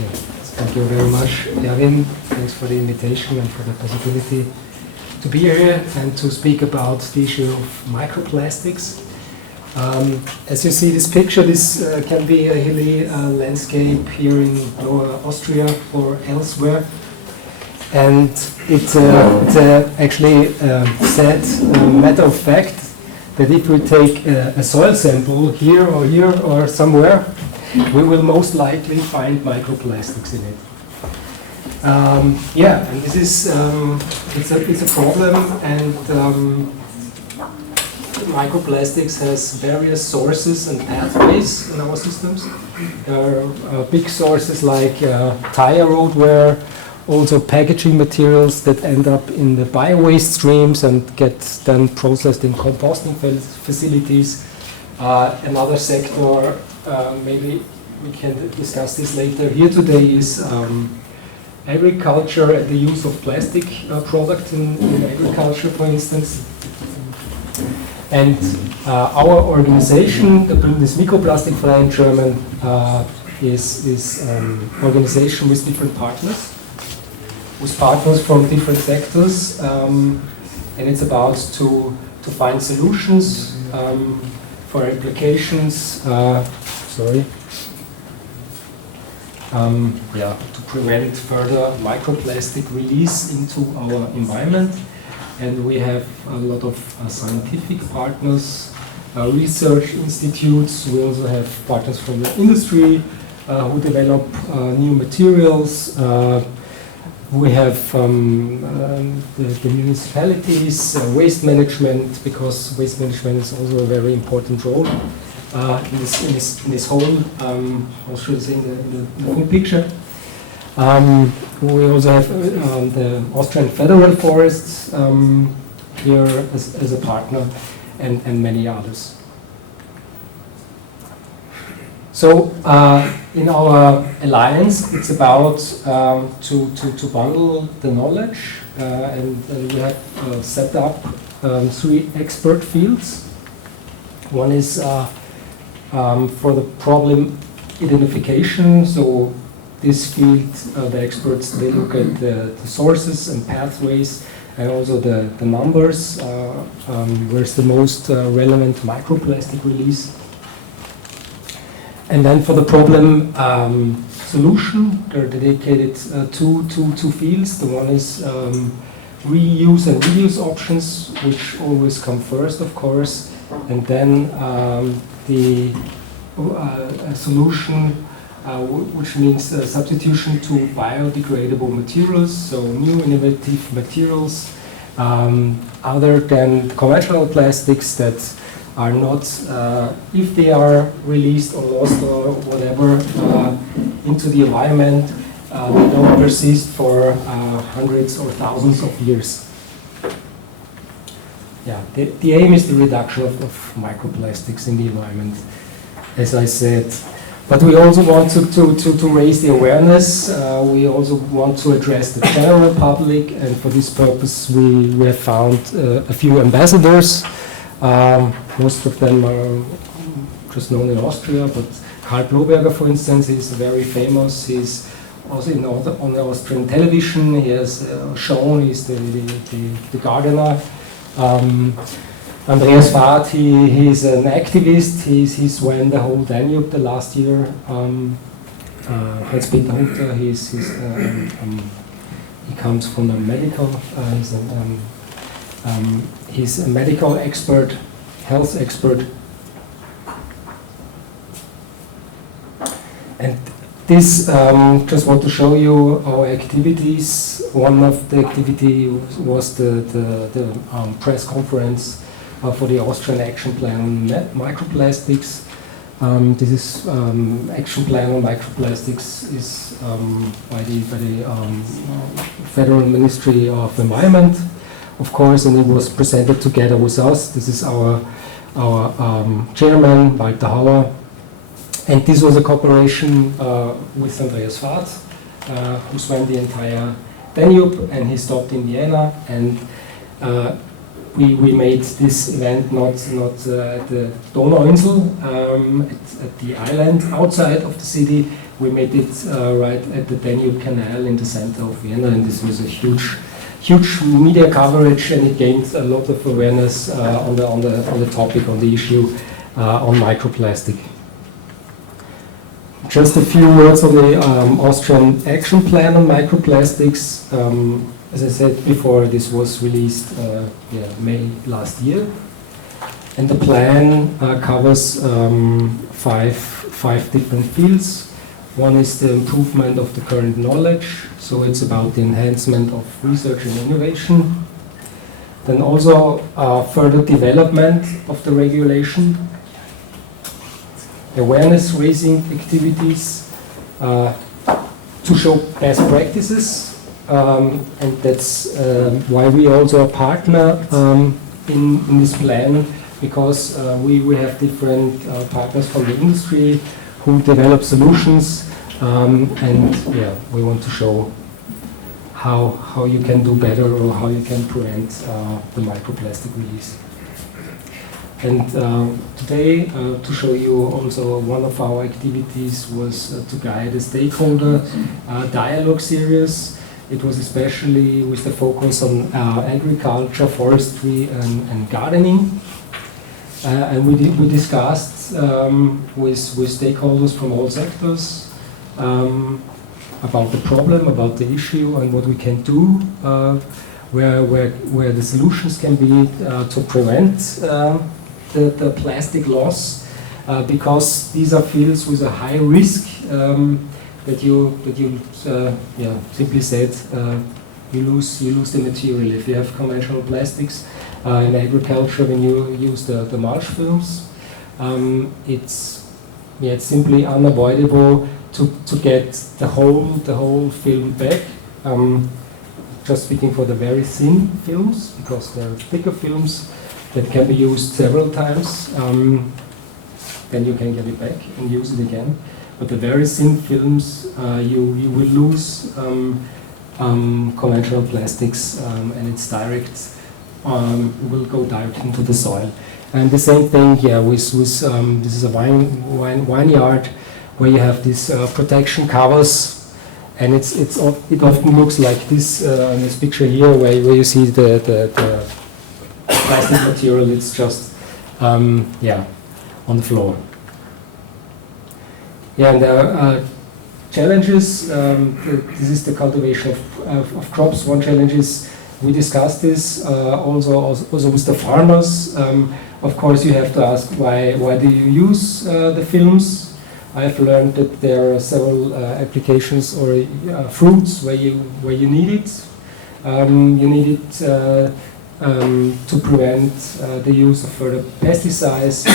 Okay. Thank you very much, Erwin. Thanks for the invitation and for the possibility to be here and to speak about the issue of microplastics. As you see this picture, this can be a hilly landscape here in Lower Austria or elsewhere. And it's actually sad matter of fact that if we take a soil sample here or somewhere, we will most likely find microplastics in it. Yeah, and this is it's a problem, and microplastics has various sources and pathways in our systems. There are big sources like tire road wear, also packaging materials that end up in the bio-waste streams and get then processed in composting facilities. Another sector, maybe we can discuss this later here today, is agriculture, the use of plastic product in agriculture, for instance. And our organization, the Alliance Microplastics in German, is an organization with different partners, from different sectors, and it's about to find solutions for applications. To prevent further microplastic release into our environment. And we have a lot of scientific partners, research institutes. We also have partners from the industry who develop new materials. We have the municipalities, waste management, because waste management is also a very important role in this whole, how should I say, in the whole picture. We also have the Austrian Federal Forests here as a partner, and many others. So in our alliance, it's about to bundle the knowledge, and we have set up 3 expert fields. One is for the problem identification. So this field, the experts, they look at the sources and pathways, and also the numbers, where's the most relevant microplastic release. And then for the problem solution, there are dedicated two fields. The one is reuse and reduce options, which always come first, of course, and then the solution, which means substitution to biodegradable materials, so new innovative materials other than conventional plastics that are not, if they are released or lost or whatever into the environment, they don't persist for hundreds or thousands of years. Yeah, the aim is the reduction of microplastics in the environment, as I said. But we also want to raise the awareness. We also want to address the general public, and for this purpose we have found a few ambassadors. Most of them are just known in Austria, but Karl Bloberger, for instance, is very famous. He's also on the Austrian television. He has shown, he's the gardener. Andreas Fahrt, he's an activist. He swam the whole Danube the last year. Hans-Peter Hunter, he comes from a medical. He's a medical expert, health expert. And this, just want to show you our activities. One of the activities was the press conference for the Austrian Action Plan on Microplastics. This is Action Plan on Microplastics is by the Federal Ministry of Environment, of course, and it was presented together with us. This is our chairman, Walter Hauer, and this was a cooperation with Andreas Fahrt, who swam the entire Danube, and he stopped in Vienna, and we made this event not at the Donauinsel, at the island outside of the city, We made it right at the Danube Canal in the center of Vienna, and this was a huge media coverage, and it gained a lot of awareness on the topic, on the issue on microplastic. Just a few words on the Austrian action plan on microplastics. As I said before, this was released May last year, and the plan covers five different fields. One is the improvement of the current knowledge, so it's about the enhancement of research and innovation. Then also further development of the regulation, awareness raising activities to show best practices, and that's why we also a partner in this plan, because we have different partners from the industry who develop solutions, and we want to show how you can do better or how you can prevent the microplastic release. And today, to show you also one of our activities was to guide a stakeholder dialogue series. It was especially with the focus on agriculture, forestry, and gardening. And we discussed with stakeholders from all sectors about the problem, about the issue, and what we can do, where the solutions can be to prevent the plastic loss, because these are fields with a high risk that you simply said you lose the material. If you have conventional plastics in agriculture, when you use the mulch films, it's simply unavoidable to get the whole film back. Just speaking for the very thin films, because there are thicker films that can be used several times, then you can get it back and use it again. But the very thin films, you will lose conventional plastics, and it's direct, will go direct into the soil. And the same thing, with this is a vineyard where you have these protection covers, and it often looks like this in this picture here, where you see the plastic material. It's just on the floor. And there are challenges. This is the cultivation of crops. One challenge is, we discussed this also with the farmers. Of course, you have to ask why do you use the films. I've learned that there are several applications or fruits where you need it. You need it to prevent the use of further pesticides.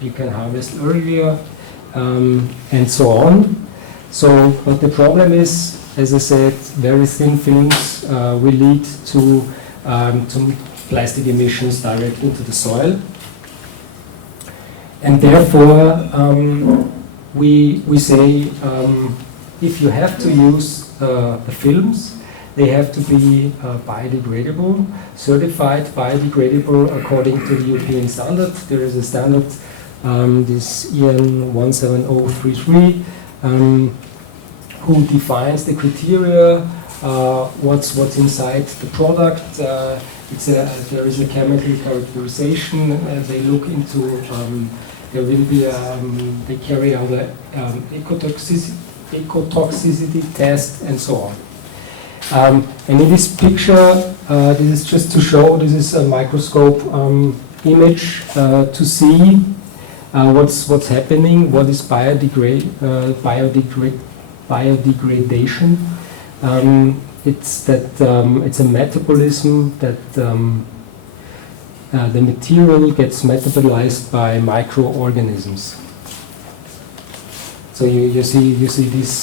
You can harvest earlier, and so on. So, but the problem is, as I said, very thin films will lead to plastic emissions direct into the soil. And therefore, we say, if you have to use the films, they have to be biodegradable, certified biodegradable according to the European standard. There is a standard, this EN 17033, who defines the criteria, what's inside the product. There is a chemical characterization. They look into. There will be. They carry out a ecotoxicity test and so on. And in this picture, this is just to show. This is a microscope image to see what's happening. What is biodegradation? It's a metabolism that the material gets metabolized by microorganisms. So you see this.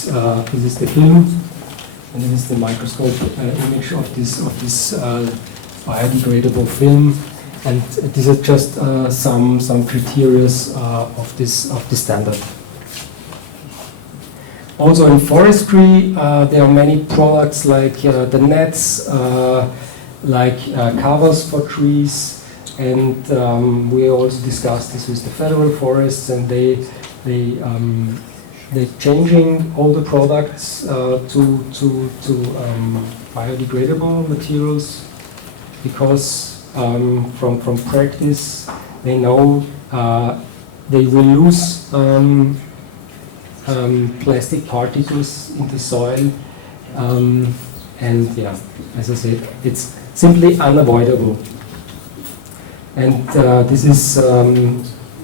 This is the film, and this is the microscope image of this biodegradable film. And these are just some criteria of this standard. Also in forestry, there are many products like the nets, like covers for trees, and we also discussed this with the federal forests, and they they're changing all the products to biodegradable materials because from practice they know they will lose plastic particles in the soil, and yeah, as I said, it's simply unavoidable. And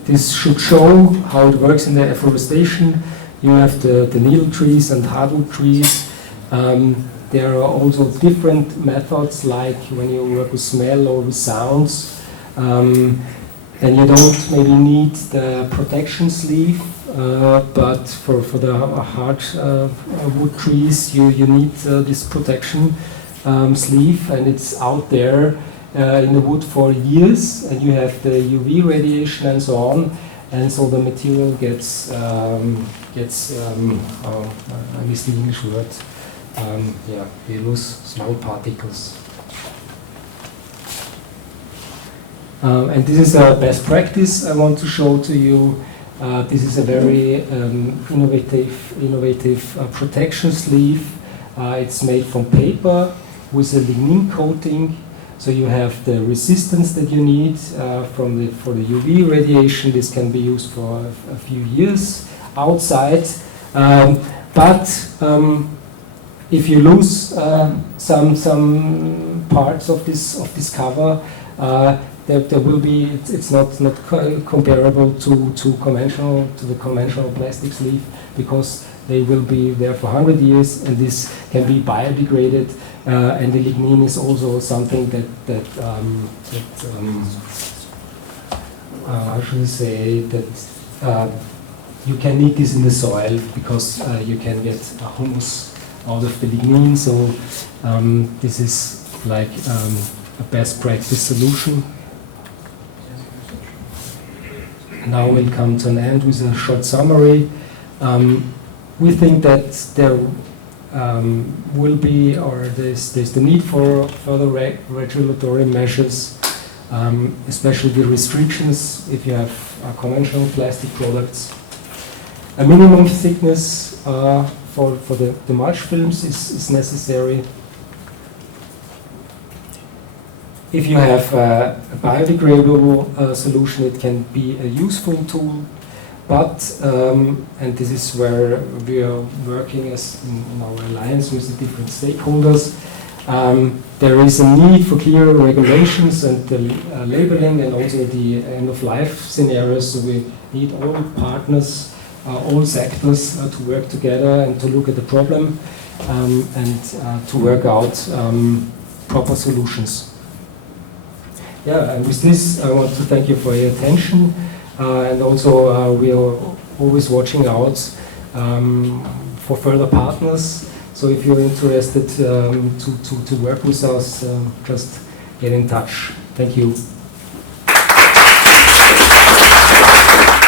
this should show how it works in the afforestation. You have the needle trees and hardwood trees. There are also different methods, like when you work with smell or with sounds. Then you don't maybe need the protection sleeve, but for the hard wood trees, you need this protection sleeve, and it's out there in the wood for years, and you have the UV radiation and so on, and so the material gets I miss the English word. Yeah, we lose small particles. And this is a best practice I want to show to you. This is a very innovative protection sleeve. It's made from paper with a lignin coating, so you have the resistance that you need for the UV radiation. This can be used for a few years outside, but if you lose some parts of this cover, there will be, it's not comparable to the conventional plastic sleeve, because they will be there for 100 years, and this can be biodegraded, and the lignin is also something that how should I say, that you can need this in the soil, because you can get humus out of the lignin. So this is like a best practice solution. Now we'll come to an end with a short summary. We think that there will be, or there's the need for further regulatory measures, especially the restrictions if you have conventional plastic products. A minimum thickness for the mulch films is necessary. If you have a biodegradable solution, it can be a useful tool, but, and this is where we are working as in our alliance with the different stakeholders, there is a need for clear regulations and the labeling, and also the end-of-life scenarios. So we need all partners, all sectors to work together and to look at the problem and to work out proper solutions. Yeah, and with this, I want to thank you for your attention, and also we are always watching out for further partners. So if you're interested to work with us, just get in touch. Thank you.